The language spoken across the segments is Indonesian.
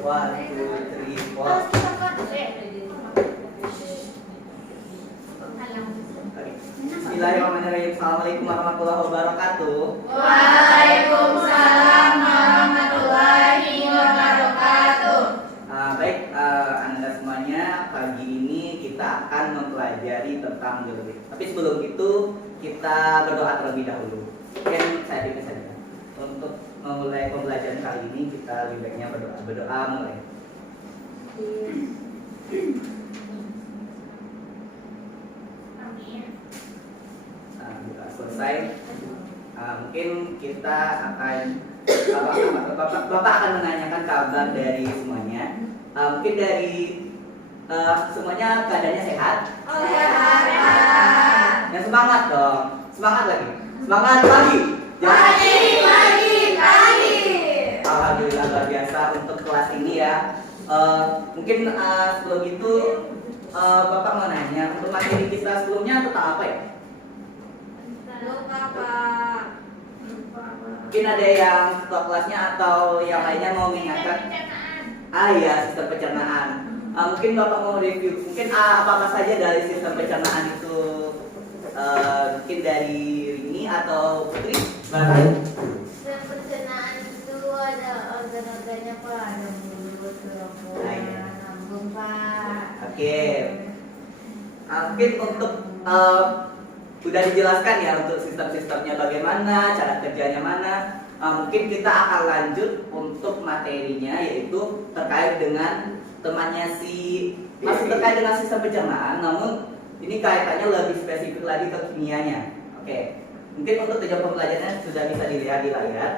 One, two, three, four. Bismillahirrahmanirrahim. Assalamualaikum warahmatullahi wabarakatuh. Waalaikumsalam warahmatullahi wabarakatuh. Baik, Anda semuanya, pagi ini kita akan mempelajari tentang geologi. Tapi sebelum itu kita berdoa terlebih dahulu. Mungkin saya pikir saja. Untuk memulai pembelajaran kali ini kita lebih baiknya berdoa mulai. Kita selesai. Mungkin kita akan Bapak akan menanyakan kabar dari semuanya. Mungkin dari semuanya keadaannya sehat? Sehat. Yang semangat dong. Semangat lagi. Semangat lagi. Pagi. Alhamdulillah luar biasa untuk kelas ini ya. Mungkin sebelum itu Bapak mau nanya untuk materi kita sebelumnya tentang apa ya? Lupa, Pak. Mungkin ada yang ketua kelasnya atau yang lainnya mau mengingatkan? Iya, sistem pencernaan. Mungkin Bapak mau review. Mungkin apa saja dari sistem pencernaan itu? Mungkin dari Rini atau Putri? Sistem pencernaan itu ada organ-organnya Pak, ada mulut, kerongkongan, lambung Pak. Oke. Mungkin untuk sudah dijelaskan ya untuk sistem-sistemnya bagaimana, cara kerjanya mana. Mungkin kita akan lanjut untuk materinya yaitu terkait dengan temannya masih terkait dengan sistem pencernaan, namun ini kaitannya lebih spesifik lagi ke kimianya. Oke. Mungkin untuk tujuan pembelajarannya sudah bisa dilihat di layar,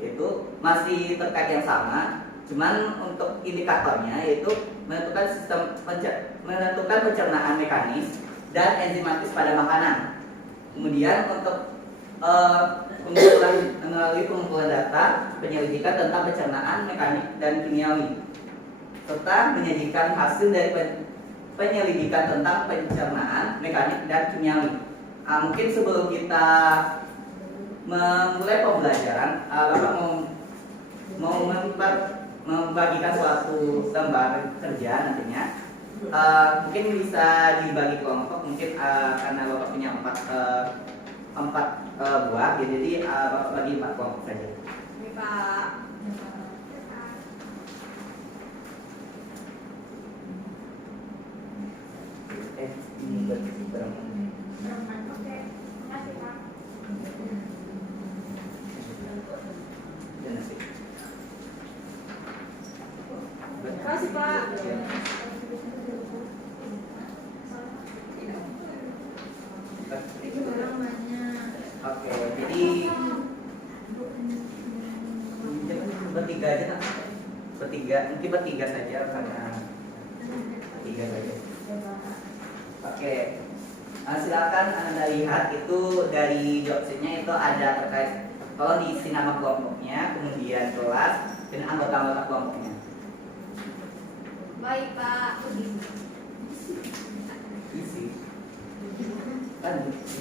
yaitu masih terkait yang sama, cuman untuk indikatornya yaitu menentukan pencernaan mekanis dan enzimatis pada makanan. Kemudian untuk melalui pengumpulan data penyelidikan tentang pencernaan mekanik dan kimiawi, serta menyajikan hasil dari penyelidikan tentang pencernaan mekanik dan kimiawi. Mungkin sebelum kita memulai pembelajaran, Bapak mau membagikan suatu lembar kerja nantinya. Mungkin bisa dibagi kelompok, mungkin karena Bapak punya empat buah, jadi Bapak bagi 4 kelompok saja. Ini, Pak. Ini berapa? Oke. Makasih, Pak. Makasih, Pak. Oke, jadi bertiga aja kan? Mungkin bertiga saja karena tiga saja. Oke, silakan Anda lihat itu dari jobsnya itu ada terkait kalau diisi nama kelompoknya, kemudian kelas dan anggota-anggota kelompoknya. Baik, Pak. Isi. Kan isi.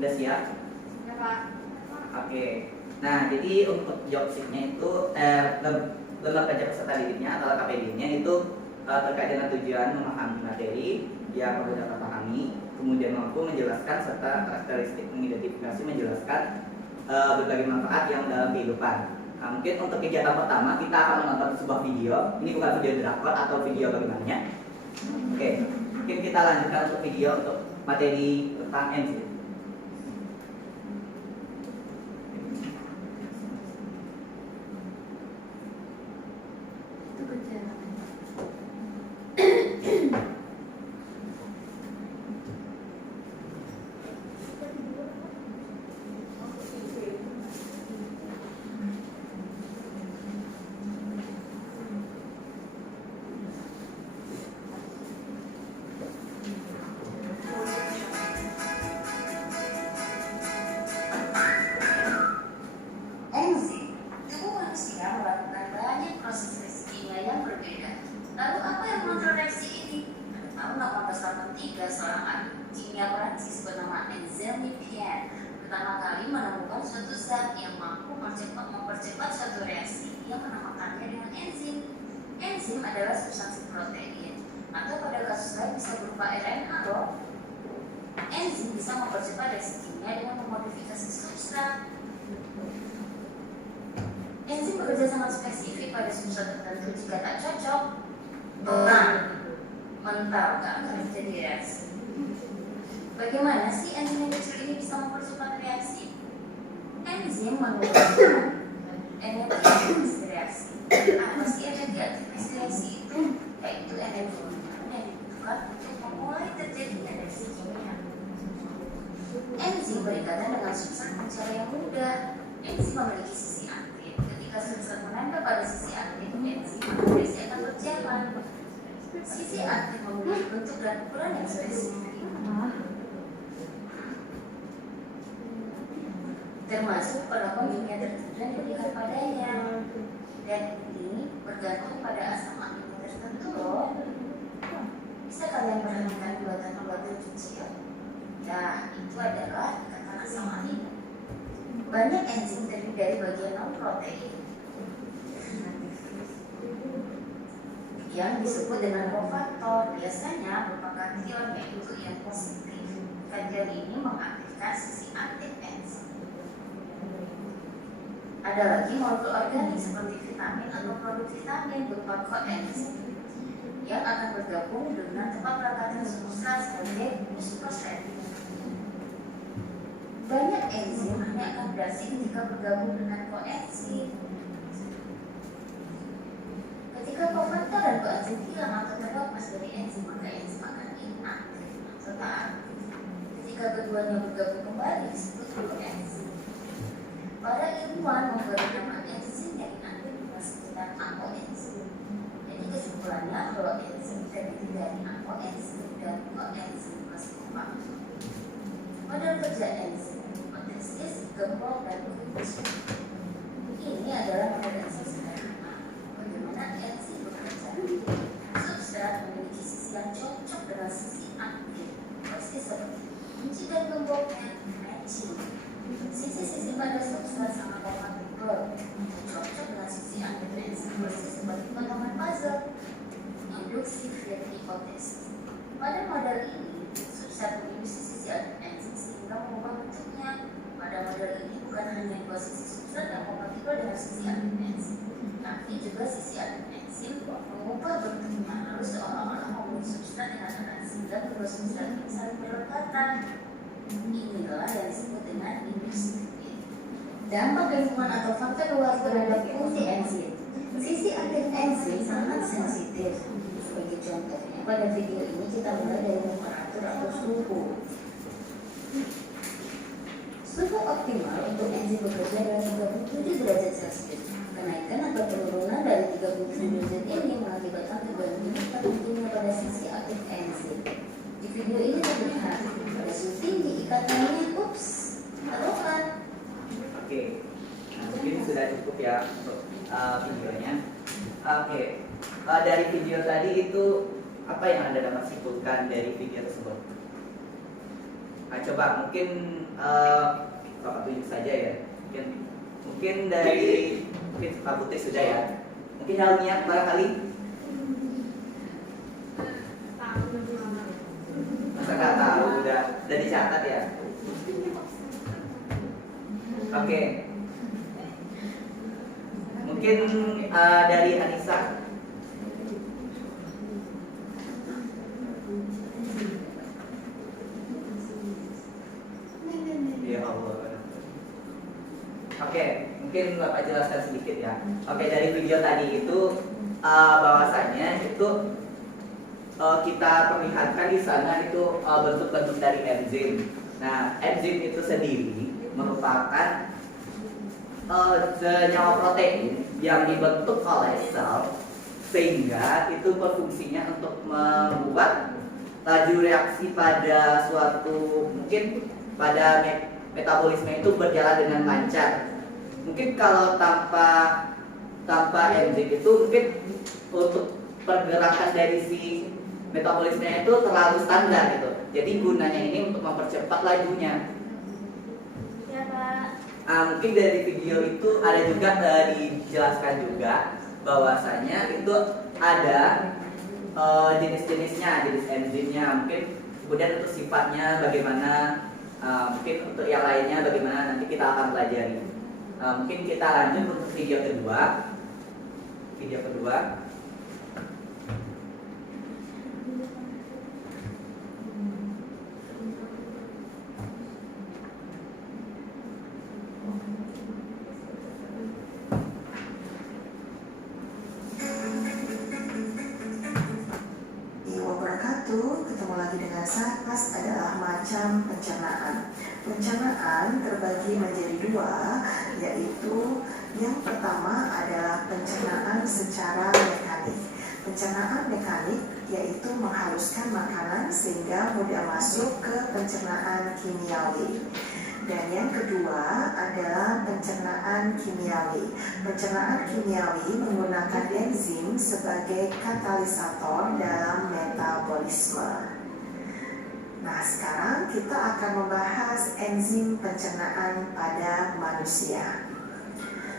Udah siap? Ya, Pak. Oke. Nah, jadi untuk job sheet-nya itu lembar kerja peserta didiknya atau KPD-nya itu terkait dengan tujuan memahami materi yang perlu dapat pahami, kemudian mampu menjelaskan serta karakteristik mengidentifikasi menjelaskan berbagai manfaat yang dalam kehidupan. Mungkin untuk kegiatan pertama kita akan menonton sebuah video. Ini bukan video drakor atau video bagaimana. Oke, mungkin kita lanjutkan untuk video untuk materi tentang enzim. proses reaksi kimia yang berbeda. Lalu apa yang mengontrol reaksi ini? Pada tahun 1883, seorang ahli kimia Prancis bernama Anselme Pierre pertama kali menemukan suatu zat yang mampu mempercepat suatu reaksi. Ia menamakannya dengan enzim. Enzim adalah substansi protein, atau pada kasus lain bisa berupa RNA loh. Enzim bisa mempercepat reaksi kimia dengan memodifikasi substrat. Enzim bekerja sangat spesifik pada substrat tertentu. Jika tak cocok, mental gak akan terjadi reaksi. Bagaimana sih enzim yang kecil ini bisa mempercepat reaksi? Enzim menggunakan energi aktivitas reaksi. Apa sih energi aktivitas reaksi itu? Yaitu energi yang dibutuhkan untuk memulai terjadinya reaksi kimia. Enzim berikatan dengan substrat dengan cara yang mudah. Enzim memiliki sisi aktif. Ketika substrat menempel pada sisi aktif enzim, reaksi akan berjalan. Sisi aktif memiliki bentuk dan ukuran yang spesifik, termasuk perlakuan kimia tertentu yang diberikan padanya, dan ini bergantung pada asam amino tertentu loh. Bisa kalian perhatikan buatan-buatan kecil? Ya, itu adalah ikatan asam amino. Banyak enzim terdiri dari bagian non protein yang disebut dengan kofaktor, biasanya berupa kation yaitu ion positif. Kation ini mengaktifkan sisi aktif enzim. Ada lagi molekul organik seperti vitamin atau produk vitamin berupa koenzim yang akan bergabung dengan tempat pelekatan substrat sebagai glukosid. Banyak enzim hanya akan bereaksi ketika bergabung dengan koenzim. Ketika kofaktor dan koenzim hilang atau terlepas dari enzim, maka enzim akan inaktif atau tak aktif. Ketika keduanya bergabung kembali disebut koenzim. Para ilmuwan memberi nama enzim yang inaktif dengan sebutan apoenzim. Jadi kesimpulannya bahwa enzim terdiri dari apoenzim dan koenzim plus kofaktor. Model kerja enzim, hipotesis, gempol, dan conclusion. Ini adalah model enzim sederhana. Bagaimana enzim bekerja? Substrat memiliki sisi yang cocok dengan sisi aktif, persis seperti kunci dan gemboknya matching. Sisi-sisi pada substrat sangat kompatibel, cocok dengan sisi aktif enzim, persis seperti potongan puzzle. Induksi Fried hipotesis. Pada model ini, substrat memiliki sisi aktif enzim sehingga mengubah bentuknya. Pada model ini bukan hanya dua sisi substrat yang kompatibel dengan sisi aktif enzim, tapi juga sisi aktif enzim mengubah bentuknya, lalu seolah-olah membentuk substrat dengan akan sehingga kedua substrat ini saling berdekatan. Inilah yang disebut dengan induksi Fried. Dampak lingkungan atau faktor luar terhadap fungsi enzim. Sisi aktif enzim sangat sensitif. Sebagai contohnya, pada video ini kita mulai dari temperatur atau suhu. Suhu optimal untuk enzim bekerja adalah 37 derajat Celcius. Kenaikan atau penurunan dari 37 derajat ini mengakibatkan perbedaan tingginya pada sisi aktif enzim. Di video ini terlihat pada suhu tinggi ikatannya, taruhan. Oke, nah, mungkin sudah cukup ya untuk videonya. Oke, dari video tadi itu apa yang Anda dapat simpulkan dari video tersebut? Nah, coba mungkin Bapak tunjuk saja ya. Mungkin dari Pak Putri sudah ya. Mungkin halnya barangkali. Masa nggak tahu udah dicatat ya. Oke. Mungkin dari Anissa. Ya Allah. Oke, mungkin Bapak jelaskan sedikit ya. Oke, dari video tadi itu bahwasannya itu kita perlihatkan di sana itu bentuk-bentuk dari enzim. Nah, enzim itu sendiri merupakan senyawa protein yang dibentuk oleh sel sehingga itu berfungsinya untuk membuat laju reaksi pada suatu mungkin pada metabolisme itu berjalan dengan lancar. Mungkin kalau tanpa tanpa enzim itu mungkin untuk pergerakan dari si metabolismenya itu terlalu standar gitu. Jadi gunanya ini untuk mempercepat lajunya. Ya Pak. Mungkin dari video itu ada juga dijelaskan juga bahwasanya itu ada jenis-jenisnya, jenis enzimnya, mungkin kemudian untuk sifatnya bagaimana, mungkin untuk yang lainnya bagaimana nanti kita akan pelajari. Mungkin kita lanjut untuk video kedua. Ketemu lagi dengan Satpas adalah macam pencernaan. Pencernaan terbagi menjadi dua, yaitu yang pertama adalah pencernaan secara mekanik. Pencernaan mekanik yaitu menghaluskan makanan sehingga mudah masuk ke pencernaan kimiawi. Dan yang kedua adalah pencernaan kimiawi. Pencernaan kimiawi menggunakan enzim sebagai katalisator dalam metabolisme. Nah, sekarang kita akan membahas enzim pencernaan pada manusia.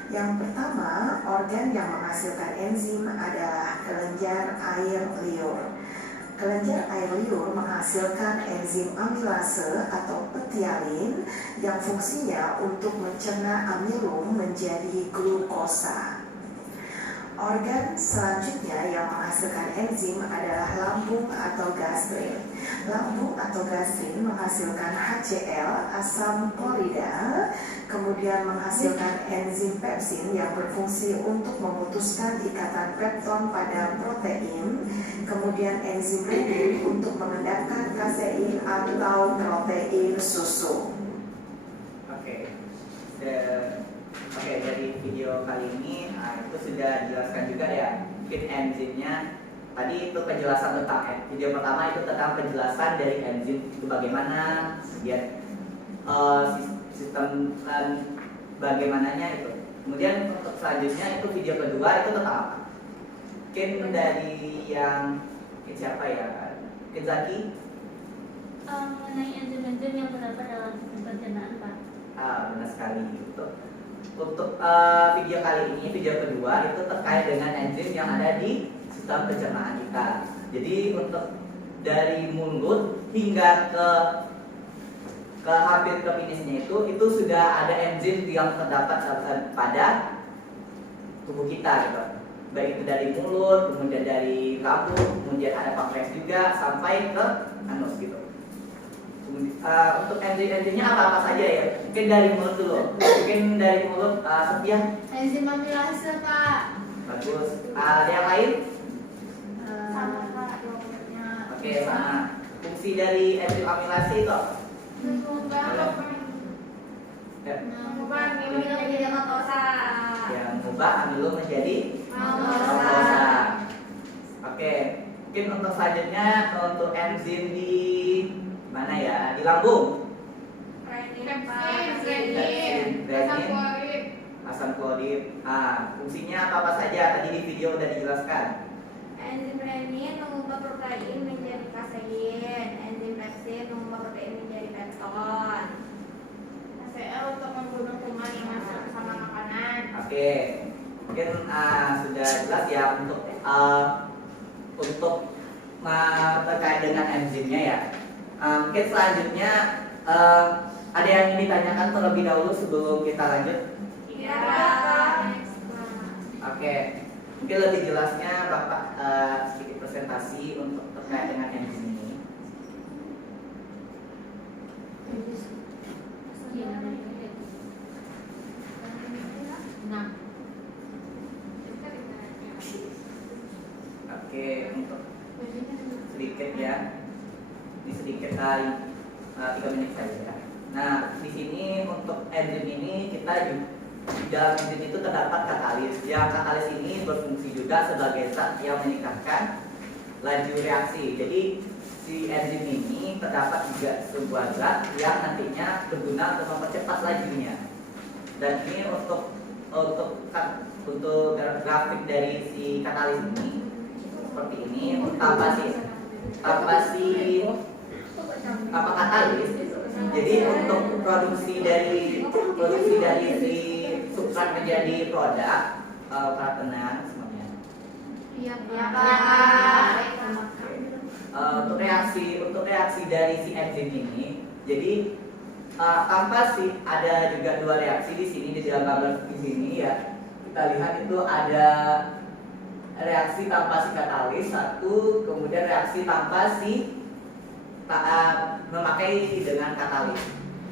Yang pertama, organ yang menghasilkan enzim adalah kelenjar air liur. Kelenjar air liur menghasilkan enzim amilase atau petialin yang fungsinya untuk mencerna amilum menjadi glukosa. Organ selanjutnya yang menghasilkan enzim adalah lambung atau gastrin. Lambung atau gastrin menghasilkan HCl, asam klorida, kemudian menghasilkan enzim pepsin yang berfungsi untuk memutuskan ikatan pepton pada protein, kemudian enzim renin untuk mengendapkan kasein atau protein susu. Oke, dari video kali ini itu sudah dijelaskan juga ya, mungkin enzimnya. Tadi itu penjelasan tentang video pertama itu tentang penjelasan dari enzim itu bagaimana, kemudian sistem bagaimananya itu. Kemudian untuk selanjutnya itu video kedua itu tentang apa? Mungkin dari yang siapa ya? Mungkin Zaki? Mengenai enzim-enzim yang terdapat dalam sistem pencernaan Pak. Benar sekali. Untuk video kali ini, video kedua itu terkait dengan enzim yang ada di sistem pencernaan kita. Jadi untuk dari mulut hingga ke hampir ke finishnya itu sudah ada enzim yang terdapat pada tubuh kita gitu. Baik itu dari mulut, kemudian dari lambung, kemudian ada pankreas juga sampai ke anus gitu. Untuk enzim-enzimnya apa saja ya? Mungkin dari mulut dulu. Mungkin dari mulut Setia. Enzim amilase Pak. Bagus. Ada yang lain? Sama Pak, yogurtnya. Oke, sama. Fungsi dari enzim amilase itu apa? Mengubah amilum menjadi maltosa. Yang mengubah amilum menjadi Maltosa. maltosa. Oke, mungkin untuk selanjutnya untuk enzim di mana ya? Di lambung. Asam klorid. Fungsinya apa saja? Tadi di video udah dijelaskan. Enzim renin mengubah protein menjadi kasein. Enzim pepsin mengubah protein menjadi pepton. HCl untuk membunuh kuman yang masuk ke sama makanan. Oke, mungkin sudah jelas ya untuk terkait dengan enzimnya ya. Mungkin selanjutnya ada yang ingin ditanyakan terlebih dahulu sebelum kita lanjut. Iya. Oke, mungkin lebih jelasnya Bapak sedikit presentasi untuk terkait dengan enzim ini. Oke, untuk sedikit ya, ini sedikit kali 3 menit saja. Nah, di sini untuk enzim ini kita di dalam enzim itu terdapat katalis. Yang katalis ini berfungsi juga sebagai zat yang meningkatkan laju reaksi. Jadi si enzim ini terdapat juga sebuah zat yang nantinya berguna untuk mempercepat lajunya. Dan ini untuk untuk grafik dari si katalis ini seperti ini, tanpa si katalis. Jadi untuk produksi dari si substrat menjadi produk keratenan semuanya. Iya, Pak. Untuk reaksi dari si enzim ini, jadi tanpa si ada juga dua reaksi di sini di dalam gambar di sini ya. Kita lihat itu ada reaksi tanpa si katalis satu, kemudian reaksi tanpa si memakai dengan katalis.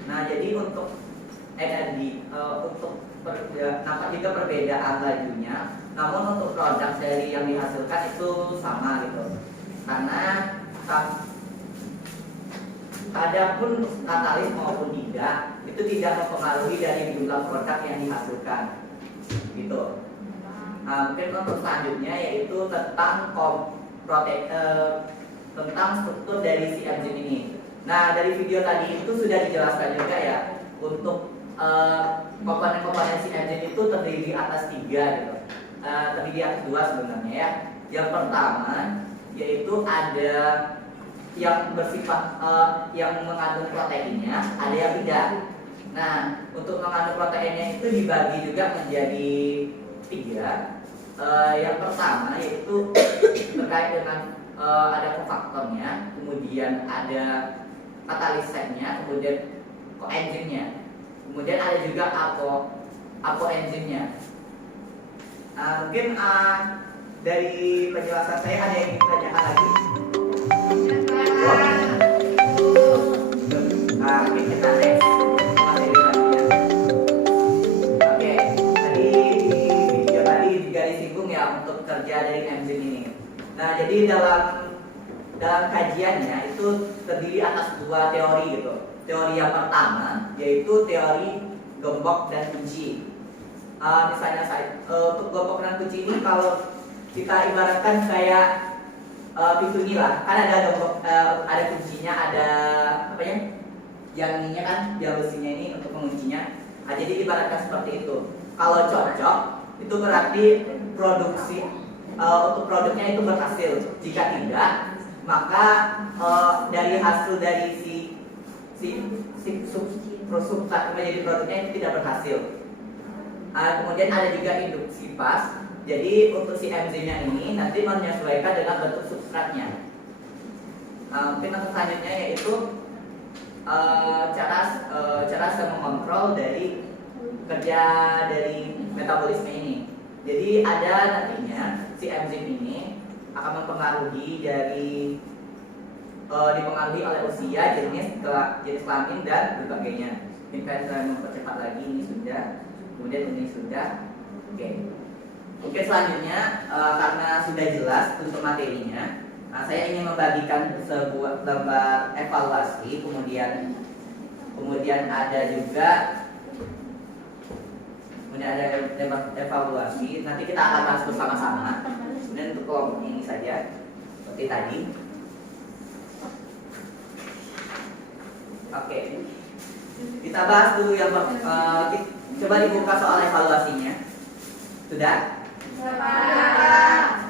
Nah, jadi untuk energi nampak juga perbedaan lajunya, namun untuk produk dari yang dihasilkan itu sama gitu. Karena adapun katalis maupun tidak itu tidak mempengaruhi dari jumlah produk yang dihasilkan gitu. Nah, mungkin untuk selanjutnya yaitu tentang tentang struktur dari si enzim ini. Nah, dari video tadi itu sudah dijelaskan juga ya untuk komponen-komponen si enzim itu terdiri atas 3 gitu. Terdiri atas 2 sebenarnya ya. Yang pertama yaitu ada yang bersifat yang mengandung proteinnya, ada yang tidak. Nah, untuk mengandung proteinnya itu dibagi juga menjadi 3. Yang pertama yaitu terkait dengan ada kofaktornya, kemudian ada katalisnya, kemudian koenzimnya, kemudian ada juga apoenzimnya. Mungkin dari penjelasan saya ada yang ingin ditanyakan lagi? Mungkin kita next materi selanjutnya. Oke, tadi di video tadi juga disinggung ya untuk kerja dari enzim ini. Nah, jadi dalam kajiannya itu terdiri atas 2 teori gitu. Teori yang pertama yaitu teori gembok dan kunci. Misalnya untuk gembok dan kunci ini kalau kita ibaratkan kayak pintu ini lah, kan ada gembok, ada kuncinya, ada apa ya? Yang ininya kan, yang besinya ini untuk menguncinya. Nah, jadi ibaratkan seperti itu. Kalau cocok itu berarti produksi untuk produknya itu berhasil. Jika tidak, maka dari hasil dari substrat menjadi produknya itu tidak berhasil. Kemudian ada juga induksi pas. Jadi untuk si enzimnya ini nanti menyesuaikan dengan bentuk substratnya. Mungkin untuk selanjutnya yaitu cara mengontrol dari kerja dari metabolisme ini. Jadi ada nantinya si enzim ini akan mempengaruhi dipengaruhi oleh usia, jenis kelamin dan sebagainya. Ini saya mempercepat lagi, ini sudah, kemudian ini sudah. Oke. Mungkin selanjutnya karena sudah jelas untuk materinya, saya ingin membagikan sebuah gambar evaluasi, kemudian ada juga evaluasi. Nanti kita akan bahas bersama-sama. Kemudian untuk kelompok ini saja seperti tadi. Oke, kita bahas dulu yang coba dibuka soal evaluasinya. Sudah?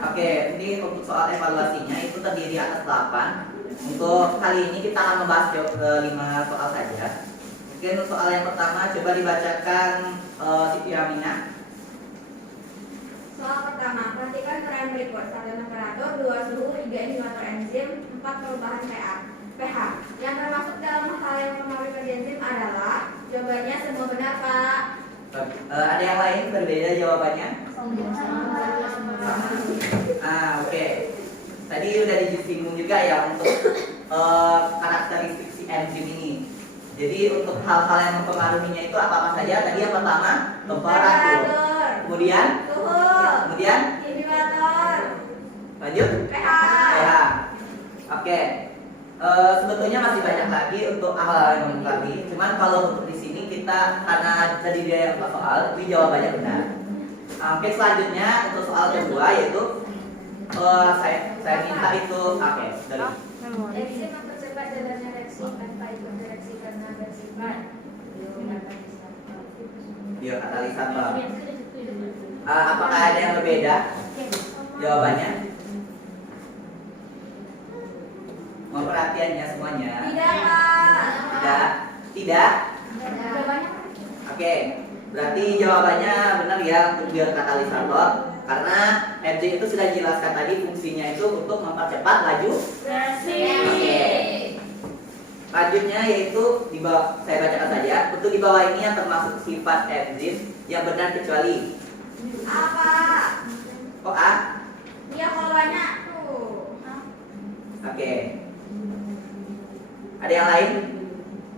Oke, ini untuk soal evaluasinya itu terdiri atas 8. Untuk kali ini kita akan membahas 5 soal saja. Mungkin soal yang pertama coba dibacakan Siti Aminah. Soal pertama, perhatikan peran berikut: 1 temperatur, 2 suhu, 3 indikator enzim, 4 perubahan pH. Yang termasuk dalam hal yang mempengaruhi kerja enzim adalah, jawabannya semua benar, Pak. Ada yang lain berbeda jawabannya? Oke. Tadi udah disinggung juga ya untuk karakteristik si enzim ini. Jadi untuk hal-hal yang mempengaruhinya itu apa saja? Tadi yang pertama temperatur, kemudian suhu, kemudian indikator, lanjut pH. Oke. Sebetulnya masih banyak lagi untuk hal-hal yang mempengaruhi. Cuman kalau untuk di sini kita karena tadi dia yang soal, ini jawabannya benar. Oke, selanjutnya untuk soal kedua yaitu saya minta itu dari Enzim mempercepat jalannya reaksi tanpa ikut reaksi karena bersifat biokatalisator. biokatalisator. Apakah ada yang berbeda jawabannya? Mohon perhatiannya semuanya. Tidak, Pak. Tidak. Tidak. Jawabannya Oke, berarti jawabannya benar ya untuk biokatalisator, karena enzim itu sudah dijelaskan tadi fungsinya itu untuk mempercepat laju reaksi. Oke. Selanjutnya yaitu di bawah, saya bacakan saja. Untuk di bawah ini yang termasuk sifat enzim yang benar kecuali apa? kok A? Dia kalau banyak tuh. Oke. Ada yang lain?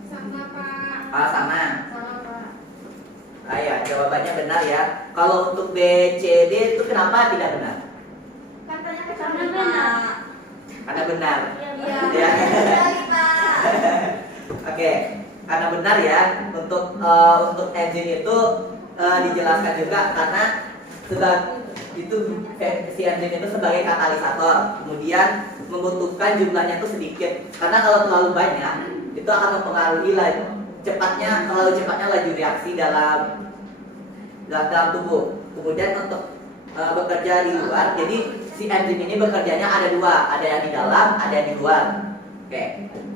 Sama, Pak. Sama. Sama, Pak. Ya, jawabannya benar ya. Kalau untuk B, C, D itu kenapa tidak benar? Katanya Karena kecuali, benar. Pak. Karena benar. Iya, Ya. kecuali, Pak. Oke, karena benar ya. Untuk enzim itu dijelaskan juga karena itu si enzim itu sebagai katalisator, kemudian membutuhkan jumlahnya itu sedikit. Karena kalau terlalu banyak itu akan mempengaruhi terlalu cepatnya laju reaksi dalam tubuh. Kemudian untuk bekerja di luar, jadi si enzim ini bekerjanya ada dua, ada yang di dalam, ada yang di luar. Oke,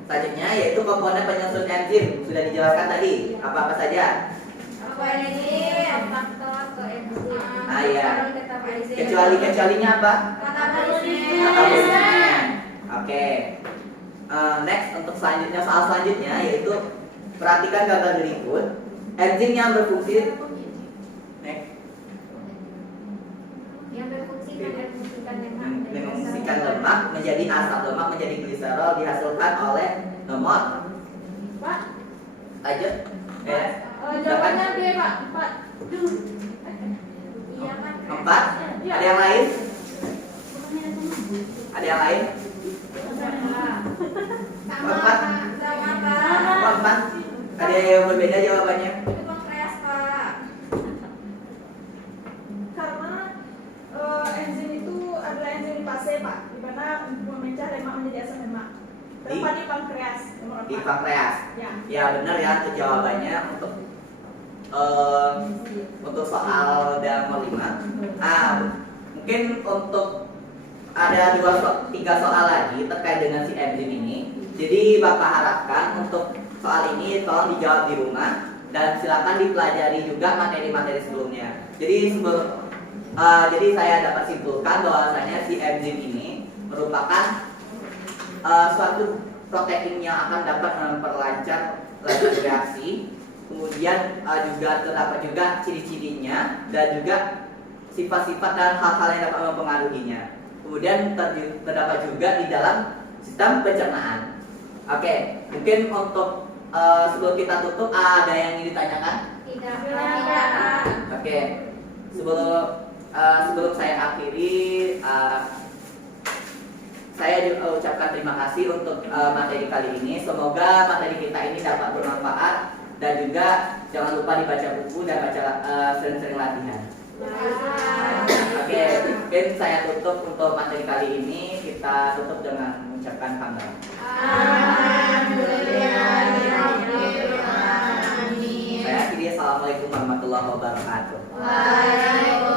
selanjutnya yaitu komponen penyusun enzim sudah dijelaskan tadi. Apa saja? Apa ini? Faktor ke enzim. Iya. Kecualinya apa? Katabolisme. Katabolisme. Oke. Next untuk soal selanjutnya yaitu perhatikan gambar berikut. Enzim yang berfungsi Yang berfungsi memfungsikan lemak. memfungsikan lemak menjadi asam lemak menjadi gliserol dihasilkan oleh nomor. Pak. Lanjut. Jawabannya B, Pak. 4. Iya, Pak. 4. Ada yang lain? Ada yang lain? Sama, Empat. Pak. Sama, Pak. Apa 4? Ada yang berbeda jawabannya? Itu pankreas, Pak. Karena enzim itu adalah enzim lipase, Pak, di mana memecah lemak menjadi asam lemak. Terdapat di pankreas. Nomor Di 4. pankreas. Ya. Ya benar ya untuk jawabannya untuk soal nomor 5. Mungkin untuk ada 3 soal lagi terkait dengan si enzim ini. Jadi Bapak harapkan untuk soal ini tolong dijawab di rumah dan silakan dipelajari juga materi-materi sebelumnya. Jadi saya dapat simpulkan bahwasanya si enzim ini merupakan suatu protein yang akan dapat memperlancar laju reaksi. Kemudian juga terdapat juga ciri-cirinya dan juga sifat-sifat dan hal-hal yang dapat mempengaruhinya. Kemudian terdapat juga di dalam sistem pencernaan. Oke, mungkin untuk sebelum kita tutup ada yang ingin ditanyakan? Tidak. Oke, sebelum saya akhiri, saya juga ucapkan terima kasih untuk materi kali ini. Semoga materi kita ini dapat bermanfaat dan juga jangan lupa dibaca buku dan sering-sering latihan. Oke, mungkin saya tutup untuk materi kali ini. Kita tutup dengan mengucapkan hamdalah. Saya akhiri. Assalamualaikum warahmatullahi wabarakatuh. Waalaikumsalam.